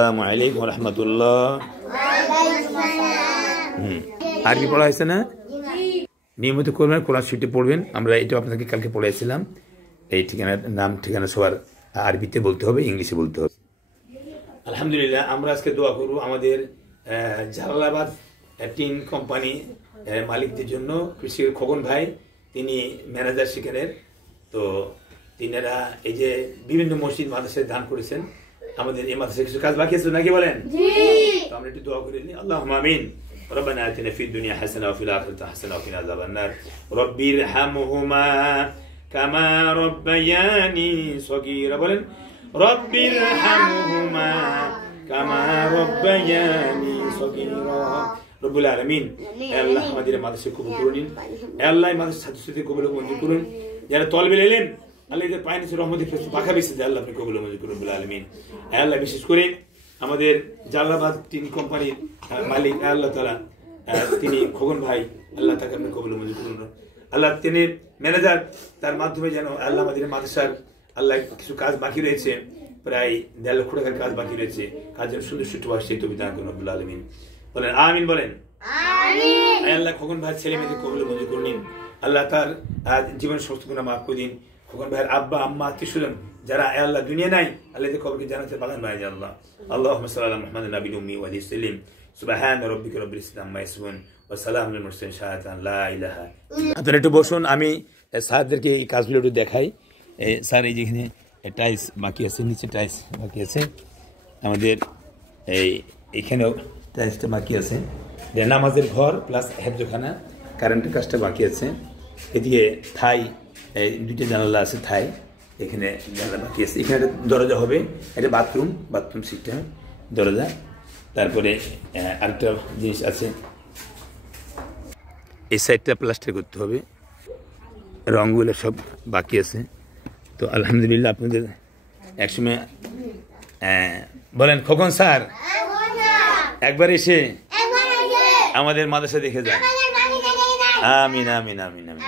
আসসালামু আলাইকুম ওয়া রাহমাতুল্লাহ। আরবি পড়া হয়েছে না? নিয়মিত করবেন, কোরআন শরীফে পড়বেন। আমরা এটা আপনাকে কালকে পড়াইছিলাম। এই ঠিকানার নাম ঠিকানা সবার আরবিতে বলতে হবে, ইংলিশে বলতে হবে। আলহামদুলিল্লাহ, আমরা আজকে দোয়া করব আমাদের জালালাবাদ টিন কোম্পানি মালিকদের জন্য। কৃষি খোকন ভাই, তিনি ম্যানেজার সেখানের। তো তিনারা এই যে বিভিন্ন মসজিদ মাদ্রাসায় দান করেছেন, আমাদের এই মাদ্রাসায় কিছু কাজ বাকি আছে নাকি বলেন? তো আমরা একটু দোয়া করে নিই। আল্লাহুম্মা আমিন। ربنا آتنا في الدنيا حسنة وفي الآخرة حسنة وقنا عذاب النار رب ارحمهما كما ربياني صغيرا বলেন رب ارحمهما كما ربياني صغيرا রব্বুল আলামিন। আল্লাহ আমাদের মাদ্রাসা কবুল করুন। আল্লাহ মাদ্রাসা ছাত্রছাত্রী কবুল মঞ্জুর করুন। যারা তলবেল এলেন, আল্লাহ এদের পায় নিচে রহমতের পাখা বেশি যায়, আল্লাহ আপনি কবুল মঞ্জুর করুন রব্বুল আলামিন। আল্লাহ বিশেষ করে আমাদের জালালাবাদ টিন কোম্পানির মালিক আল্লাহ তাআলা, তিনি খোকন ভাই, আল্লাহ তাকে আপনি কবুল মঞ্জুর করুন। আল্লাহ তিনি ম্যানেজার, তার মাধ্যমে যেন আল্লাহ আমাদের মাদ্রাসার আল্লাহ কিছু কাজ বাকি রয়েছে, প্রায় 1.5 লক্ষ টাকার কাজ বাকি রয়েছে, কাজ যেন সুন্দর সুষ্ঠুভাবে সেই তৌফিক দান করুন রব্বুল আলামিন। বলেন আমিন। বলেন আমিন। আল্লাহ খোকন ভাই ছেলে মেয়েদের কবুল মঞ্জুর করুন। আল্লাহ তার জীবন সমস্ত গুনাহ মাফ করে দিন। খোকন ভাইয়ের আব্বা আম্মা আত্মীয়স্বজন যারা আল্লাহ দুনিয়া নাই, আল্লাহ এদের কবরকে জান্নাতের বাগান বানিয়ে দেন আল্লাহ। আল্লাহুম্মা সাল্লি আলা মুহাম্মাদিন নাবিয়্যিল উম্মি ওয়া আলিহি সাল্লাম। সুবহানা রাব্বিকা রাব্বিল ইজ্জাতি আম্মা ইয়াসিফুন ওয়া সালামুন আলাল মুরসালিন শাহাদাতান লা ইলাহা ইল্লাল্লাহ। আপনারা একটু বসুন, আমি স্যারদেরকে এই কাজগুলো একটু দেখাই। স্যার, এই যেখানে টাইলস বাকি আছে, নিচে টাইলস বাকি আছে, আমাদের এইখানেও টাইলসটা বাকি আছে, নামাজের ঘর প্লাস হেফজখানা, কারেন্টের কাজটা বাকি আছে। এদিকে থাই, দুইটা জানালা আছে থাই, এখানে জানালা বাকি আছে। এখানে একটা দরজা হবে, এটা বাথরুম সিস্টেম দরজা। তারপরে আরেকটা জিনিস আছে, এই সাইডটা প্লাস্টার করতে হবে, রঙগুলো সব বাকি আছে। তো আলহামদুলিল্লাহ, আপনাদের একসময় বলেন খোকন স্যার একবার এসে আমাদের মাদ্রাসা দেখে যান। আমিন আমিন আমিন আমিন।